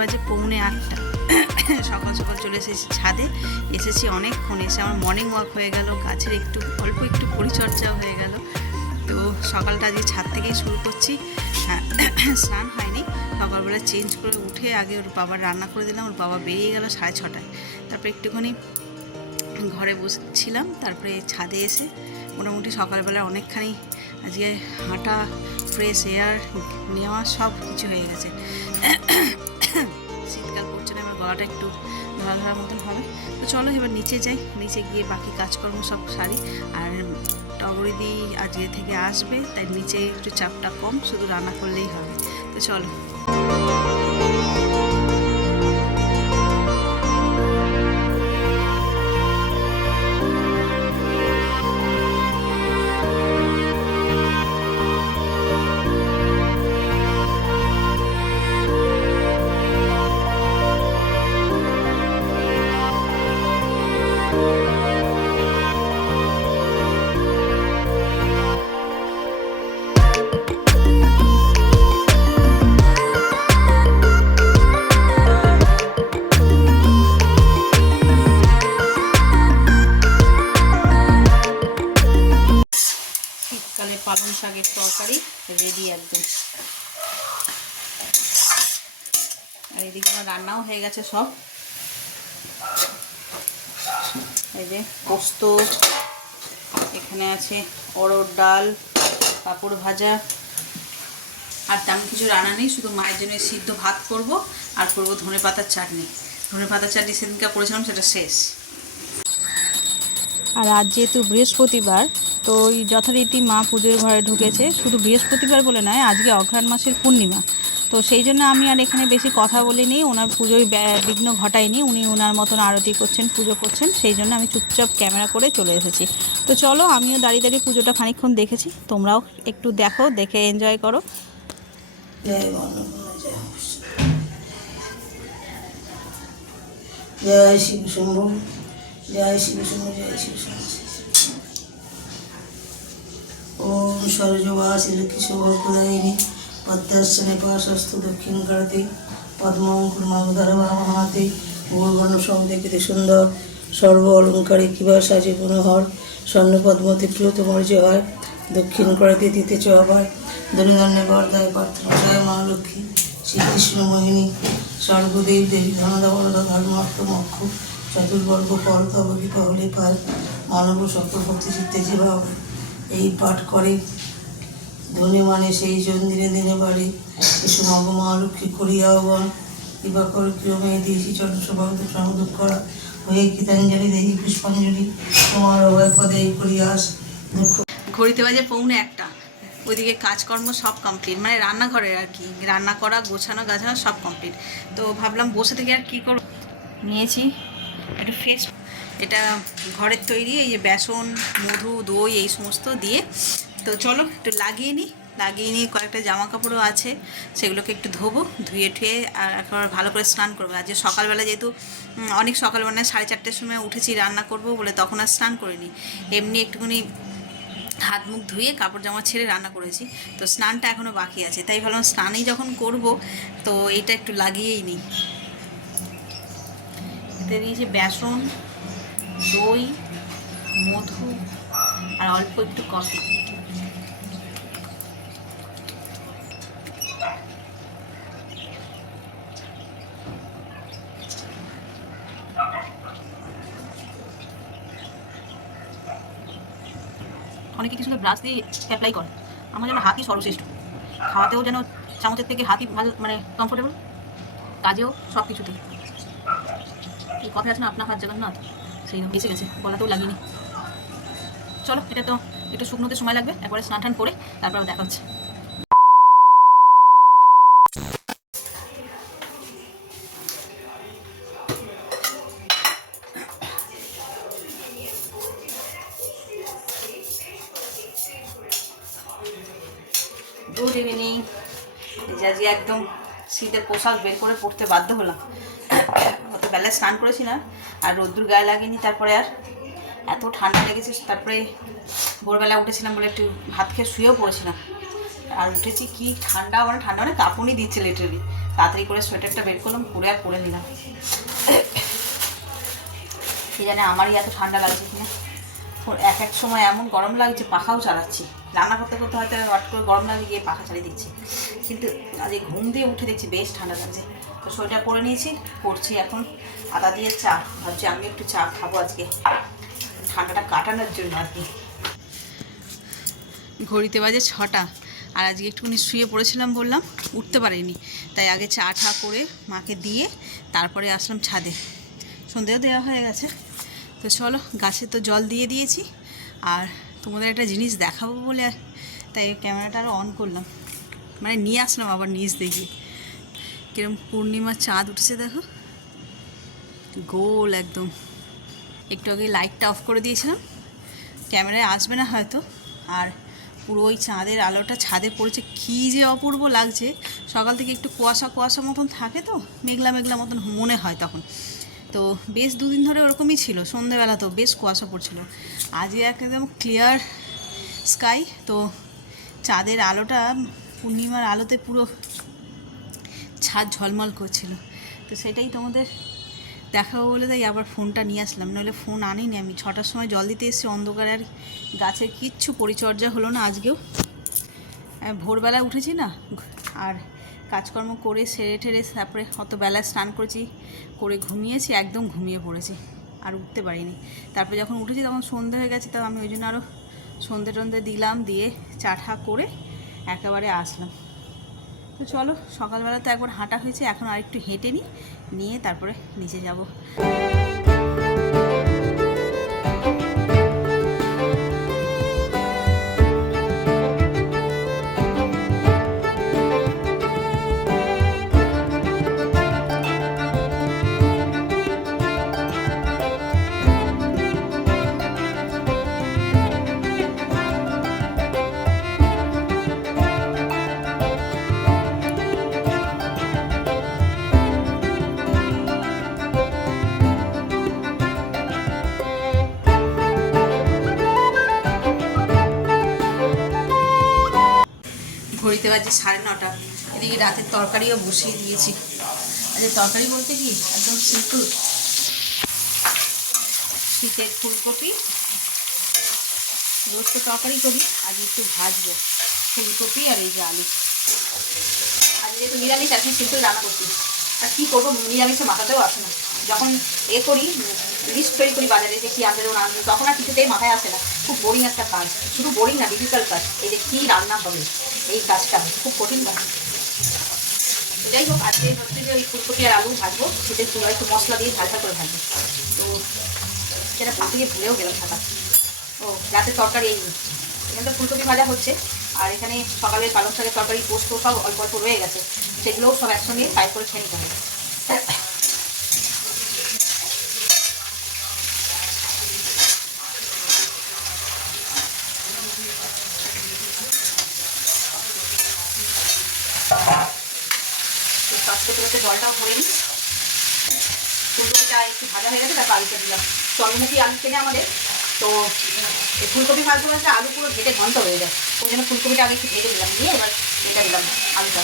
বাজে 7:45। সকাল সকাল চলে এসেছি ছাদে, এসেছি অনেকক্ষণ, এসে আমার মর্নিং ওয়াক হয়ে গেল, গাছের অল্প একটু পরিচর্যাও হয়ে গেল। তো সকালটা আজকে ছাদ থেকেই শুরু করছি। স্নান হয়নি, সকালবেলা চেঞ্জ করে উঠে আগে ওর বাবার রান্না করে দিলাম। ওর বাবা বেরিয়ে গেল 6:30। তারপরে একটুখানি ঘরে বসছিলাম, তারপরে ছাদে এসে মোটামুটি সকালবেলা অনেকখানি আজকে হাঁটা, ফ্রেশ এয়ার নেওয়া সব কিছু হয়ে গেছে। শীতকাল পড়ছে না, এবার গলাটা একটু ধরা ধরার মতন হবে। তো চলো এবার নিচে যাই, নিচে গিয়ে বাকি কাজকর্ম সব সারি। আর টগরিদি আজকে থেকে আসবে, তাই নিচে একটু চাপটা কম, শুধু রান্না করলেই হবে। তো চলো। শীতকালে পালং শাকের তরকারি রেডি একদম। আর এদিকে আমার রান্নাও হয়ে গেছে সব। এই যে পোস্ত, এখানে আছে অড়হর ডাল, পাঁপড় ভাজা। আর তেমন কিছু রান্না নেই, শুধু মায়ের জন্য সিদ্ধ ভাত করব আর করব ধনেপাতার চাটনি। ধনেপাতার চাটনি সেদিনকে করেছিলাম, সেটা শেষ। আর আজ যেহেতু বৃহস্পতিবার, তো যথারীতি মা পুজোর ঘরে ঢুকেছে। শুধু বৃহস্পতিবার বলে নয়, আজকে অঘ্রাণ মাসের পূর্ণিমা। তো সেই জন্য আমি আর এখানে বেশি কথা বলিনি, ওনার পুজোয় বিঘ্ন ঘটায়নি। উনি ওনার মতন আরতি করছেন, পুজো করছেন, সেই জন্য আমি চুপচাপ ক্যামেরা করে চলে এসেছি। তো চলো, আমিও দাঁড়িয়ে দাঁড়িয়ে পুজোটা খানিকক্ষণ দেখেছি, তোমরাও একটু দেখো, দেখে এনজয় করো। জয় শিব শম্ভু, জয় শিব শম্ভু, জয় শিব শম্ভু। ওম সরজবাসী লক্ষ্মী শোভপ্রদায়িনী পদ্মাসনে পাশস্তু দক্ষিণ কারতে পদ্মঙ্কুর মাগধর বামহাতে গৌরবর্ণ সমদেখিতে সুন্দর সর্ব অলঙ্কারে কিবা সাজে পুনহর স্বর্ণ পদ্মতে প্রিয়তমর্য হয় দক্ষিণ করাতে দিতে চায় দনুদণ্ডে বরদায় প্রার্থনা জয় মা লক্ষ্মী শ্রীকৃষ্ণ মোহিনী সর্বদেব দেবী ধনদাবরদা ধর্মার্থ মক্ষ চতুর্বর্গ পর তব কৃপা হলে পায় মানব সকল ভক্তি চিত্তে জীবা হবে। এই পাঠ করে ধনী মানে সেই জন দিনে দিনে বাড়ি এসব মা লক্ষ্মী করিয়া আহ্বান কৃপা কর ক্রমে দিয়েছি চন্দ্র সৌভাগ্য সমুদ্র করা হয়ে গীতাঞ্জলি দেহি পুষ্পাঞ্জলি তোমার অভয় পদে এই করিয়াস দুঃখ। ঘড়িতে বাজে 1:45। ওইদিকে কাজকর্ম সব কমপ্লিট, মানে রান্নাঘরের আর কি, রান্না করা, গোছানো গাছানো সব কমপ্লিট। তো ভাবলাম বসে থেকে আর কী করব, নিয়েছি একটু ফেস, এটা ঘরের তৈরি, এই যে বেসন, মধু, দই এই সমস্ত দিয়ে। তো চলো একটু লাগিয়ে নিয়ে কয়েকটা জামা কাপড়ও আছে, সেগুলোকে একটু ধোবো, ধুয়ে ঠুয়ে একবার ভালো করে স্নান করবো। আজকে সকালবেলা যেহেতু অনেক সকালবেলা 4:30টার সময় উঠেছি রান্না করব বলে, তখন আর স্নান করিনি, এমনি একটুখানি হাত মুখ ধুয়ে কাপড় জামা ছেড়ে রান্না করেছি। তো স্নানটা এখনও বাকি আছে, তাই ভাবলাম স্নানেই যখন করব তো এটা একটু লাগিয়েই নিই। এতে দিয়েছি বেসন, দই, মধু আর অল্প একটু কফি। অনেকে কিছু ব্রাশ দিয়ে অ্যাপ্লাই করে, আমার যেন হাতই সর্বশ্রেষ্ঠ, খাওয়াতেও যেন চামচের থেকে হাতই ভালো, মানে কমফোর্টেবল, কাজেও সব কিছুতেই। এই কথা আছে না, আপনার হাত জগন্নাথ, সেই এসে গেছে, গলাতেও লাগিনি। চলো, এটা তো একটু শুকনোতে সময় লাগবে, একবারে স্নান টান করে তারপর দেখা হচ্ছে। Good evening. আজকে একদম শীতের পোশাক বের করে পড়তে বাধ্য হলাম, অত বেলায় স্নান করেছি না, আর রোদ্দুর গায়ে লাগেনি, তারপরে আর এত ঠান্ডা লেগেছে। তারপরে ভোরবেলা উঠেছিলাম বলে একটু ভাত খেয়ে শুয়েও পড়েছিলাম, আর উঠেছি কি ঠান্ডা, মানে ঠান্ডা মানে কাঁপুনি দিচ্ছে লিটারালি। তাড়াতাড়ি করে সোয়েটারটা বের করলাম, পরে আর পরে নিলাম। কি জানে আমারই এত ঠান্ডা লাগছে কিনা। এক এক সময় এমন গরম লাগছে, পাখাও চালাচ্ছি, রান্না করতে করতে হয়তো হট করে গরম লাগে গিয়ে পাখা চালিয়ে দিচ্ছি, কিন্তু আজ এই ঘুম দিয়ে উঠে দেখছি বেশ ঠান্ডা লাগছে। তো সোয়েটার পরে নিয়েছি, করছি এখন আদা দিয়ে চা। ভাবছি আমি একটু চা খাবো আজকে, ঠান্ডাটা কাটানোর জন্য আর কি। ঘড়িতে বাজে 6টা, আর আজকে একটুখানি শুয়ে পড়েছিলাম বললাম, উঠতে পারিনি, তাই আগে চা ঠা করে মাকে দিয়ে তারপরে আসলাম ছাদে। সন্ধ্যেও দেওয়া হয়ে গেছে। তো চলো, গাছে তো জল দিয়ে দিয়েছি, আর তোমাদের একটা জিনিস দেখাবো বলে তাই ক্যামেরাটা আরও অন করলাম, মানে নিয়ে আসলাম আবার নিচ দেখি কিরম পূর্ণিমার চাঁদ উঠেছে, দেখো গোল একদম। একটু আগে লাইটটা অফ করে দিয়েছিলাম, ক্যামেরায় আসবে না হয়তো, আর পুরো ওই চাঁদের আলোটা ছাদে পড়েছে, কী যে অপূর্ব লাগছে। সকাল থেকে একটু কুয়াশা কুয়াশা মতন থাকে, তো মেঘলা মেঘলা মতন মনে হয় তখন। তো বেশ দুদিন ধরে ওরকমই ছিল, সন্ধ্যেবেলা তো বেশ কুয়াশা পড়ছিল, আজই একদম ক্লিয়ার স্কাই। তো চাঁদের আলোটা, পূর্ণিমার আলোতে পুরো ছাদ ঝলমল করছিল। তো সেটাই তোমাদের দেখাবো বলে তাই আবার ফোনটা নিয়ে আসলাম, নইলে ফোন আনিনি আমি। 6টার সময় জল দিতে এসেছি, অন্ধকারে আর গাছের কিচ্ছু পরিচর্যা হলো না আজকেও। ভোরবেলা উঠেছি না, আর কাজকর্ম করে সেরে ঠেরে তারপরে অত বেলায় স্নান করেছি, করে ঘুমিয়েছি, একদম ঘুমিয়ে পড়েছি, আর উঠতে পারিনি। তারপরে যখন উঠেছি তখন সন্ধে হয়ে গেছে, তাও আমি ওই জন্য আরও সন্ধে টন্ধে দিলাম, দিয়ে চা ঠা করে একেবারে আসলাম। তো চলো, সকালবেলা তো একবার হাঁটা হয়েছে, এখন আর একটু হেঁটে নিয়ে তারপরে নিচে যাব। ঘড়িতে বাজে 9:30, এদিকে রাতের তরকারিও বসিয়ে দিয়েছি। আচ্ছা, তরকারি বলতে কি একদম সিম্পল, শীতের ফুলকপি, রোজ তো তরকারি করি, আজ একটু ভাজবো ফুলকপি আর এই যে আলু। আজ যেহেতু নিরামিষ, এখন সিম্পল রান্না করছি, আর কী করবো, নিরামিষে মাথাতেও আসে না। যখন করি লিস্ট তৈরি করি বাজারে যে কী আনবে না আনবে, তখন আর কিছুতেই মাথায় আসে না। খুব বোরিং একটা কাজ, শুধু বোরিং না, ডিফিকাল্ট কাজ। এই যে কী রান্না হবে, এই কাজটা খুব কঠিন কাজ। যাই হোক, আজকে হচ্ছে যে ওই ফুলকপি আর আলু ভাজবো, শীতের ফুল একটু মশলা দিয়ে ঝালটা করে ভাজবো। তো সেটা বলতে গিয়ে ভুলেও গেলাম থাকা। ও রাতের তরকারি এই, এখানে তো ফুলকপি ভাজা হচ্ছে, আর এখানে সকালের পালং শাকের তরকারি, পোস্ত সব অল্প অল্প রয়ে গেছে, সেগুলোও সব একসঙ্গে ফ্রাই করে খেয়ে নিতে হবে। ফার্স্টে জলটাও ভরে নিই, ফুলকপিটা একটু ভাজা হয়ে গেছে, তারপর আলুটা দিলাম। চন্দ্রমুখী আলু কেনে আমাদের, তো এই ফুলকপি ভাজতে ভাজতে আলু পুরো ঘেটে ঘন্ট হয়ে যায়, ওই জন্য ফুলকপিটা আগে একটু ভেজে দিলাম, দিয়ে এবার এটা দিলাম আলুটা।